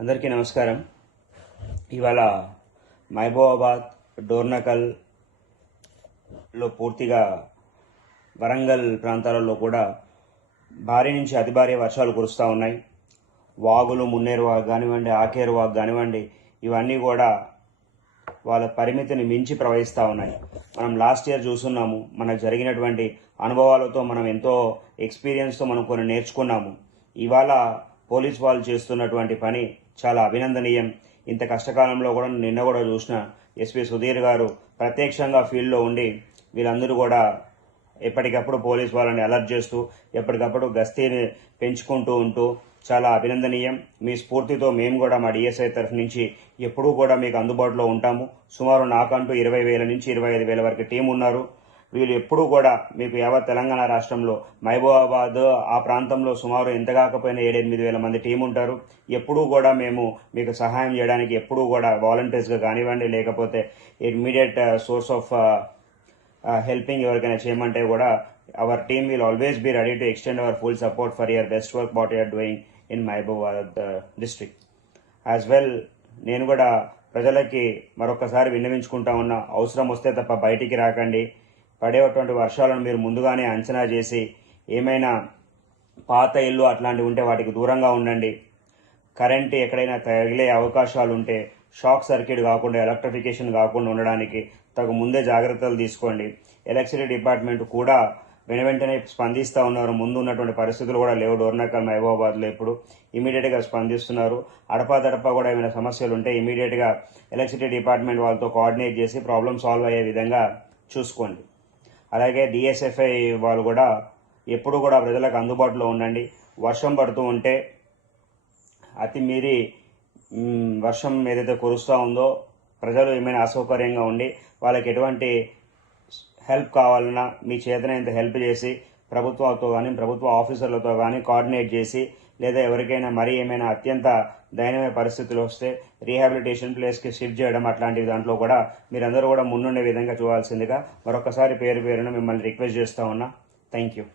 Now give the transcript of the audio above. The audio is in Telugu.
అందరికీ నమస్కారం. ఇవాళ మహబూబాబాద్ డోర్నకల్లో పూర్తిగా వరంగల్ ప్రాంతాలలో కూడా భారీ నుంచి అతి భారీ వర్షాలు కురుస్తూ ఉన్నాయి. వాగులు మున్నేరు వాగు కానివ్వండి ఆకేరు వాగు కానివ్వండి ఇవన్నీ కూడా వాళ్ళ పరిమితిని మించి ప్రవహిస్తూ ఉన్నాయి. మనం లాస్ట్ ఇయర్ చూస్తున్నాము మనకు జరిగినటువంటి అనుభవాలతో మనం ఎంతో ఎక్స్పీరియన్స్తో మనం కొన్ని నేర్చుకున్నాము. ఇవాళ పోలీస్ వాళ్ళు చేస్తున్నటువంటి పని చాలా అభినందనీయం. ఇంత కష్టకాలంలో కూడా నిన్న కూడా చూసిన ఎస్పీ సుధీర్ గారు ప్రత్యక్షంగా ఫీల్డ్లో ఉండి వీళ్ళందరూ కూడా ఎప్పటికప్పుడు పోలీస్ వాళ్ళని అలర్ట్ చేస్తూ ఎప్పటికప్పుడు గస్తీని పెంచుకుంటూ ఉంటూ చాలా అభినందనీయం. మీ స్ఫూర్తితో మేము కూడా మా డిఎస్ఐ తరఫు నుంచి ఎప్పుడూ కూడా మీకు అందుబాటులో ఉంటాము. సుమారు నాకంటూ ఇరవై వేల నుంచి ఇరవై ఐదు వేల వరకు టీం ఉన్నారు. వీళ్ళు ఎప్పుడూ కూడా మీకు యావత్ తెలంగాణ రాష్ట్రంలో మహబూబాబాద్ ఆ ప్రాంతంలో సుమారు ఎంత కాకపోయినా ఏడెనిమిది వేల మంది టీం ఉంటారు. ఎప్పుడూ కూడా మేము మీకు సహాయం చేయడానికి ఎప్పుడూ కూడా వాలంటీర్స్గా కానివ్వండి లేకపోతే immediate uh, source of uh, uh, helping ఎవరికైనా చేయమంటే కూడా our team will always be ready to extend our full support for your best work what you're doing in Mahabubabad district. As well నేను కూడా ప్రజలకి మరొకసారి విన్నవించుకుంటా ఉన్నా అవసరం వస్తే తప్ప బయటికి రాకండి. పడేటువంటి వర్షాలను మీరు ముందుగానే అంచనా చేసి ఏమైనా పాత ఇల్లు అట్లాంటివి ఉంటే వాటికి దూరంగా ఉండండి. కరెంట్ ఎక్కడైనా తగిలే అవకాశాలు ఉంటే షాక్ సర్క్యూట్ కాకుండా ఎలక్ట్రిఫికేషన్ కాకుండా ఉండడానికి తగు ముందే జాగ్రత్తలు తీసుకోండి. ఎలక్ట్రిసిటీ డిపార్ట్మెంట్ కూడా వెన వెంటనే స్పందిస్తూ ఉన్నారు. ముందు ఉన్నటువంటి పరిస్థితులు కూడా లేవు. డోర్నకల్ మహబూబాబాద్లో ఇప్పుడు ఇమీడియట్గా స్పందిస్తున్నారు. అడపాదడపా కూడా ఏమైనా సమస్యలు ఉంటే ఇమీడియట్గా ఎలక్ట్రిసిటీ డిపార్ట్మెంట్ వాళ్ళతో కోఆర్డినేట్ చేసి ప్రాబ్లం సాల్వ్ అయ్యే విధంగా చూసుకోండి. అలాగే డిఎస్ఎఫ్ఐ వాళ్ళు కూడా ఎప్పుడు కూడా ప్రజలకు అందుబాటులో ఉండండి. వర్షం పడుతూ ఉంటే అతి మీరి వర్షం ఏదైతే కురుస్తూ ఉందో ప్రజలు ఏమైనా అసౌకర్యంగా ఉండి వాళ్ళకి ఎటువంటి హెల్ప్ కావాలన్నా మీ చేతనైనంత హెల్ప్ చేసి ప్రభుత్వాలతో కానీ ప్రభుత్వ ఆఫీసర్లతో కానీ కోఆర్డినేట్ చేసి లేదా ఎవరికైనా మరి ఏమైనా అత్యంత దైనమైన పరిస్థితులు వస్తే రీహాబిలిటేషన్ ప్లేస్కి షిఫ్ట్ చేయడం అట్లాంటి దాంట్లో కూడా మీరందరూ కూడా ముందుండే విధంగా చూడాల్సిందిగా మరొకసారి పేరు పేరున మిమ్మల్ని రిక్వెస్ట్ చేస్తూ ఉన్నా. Thank you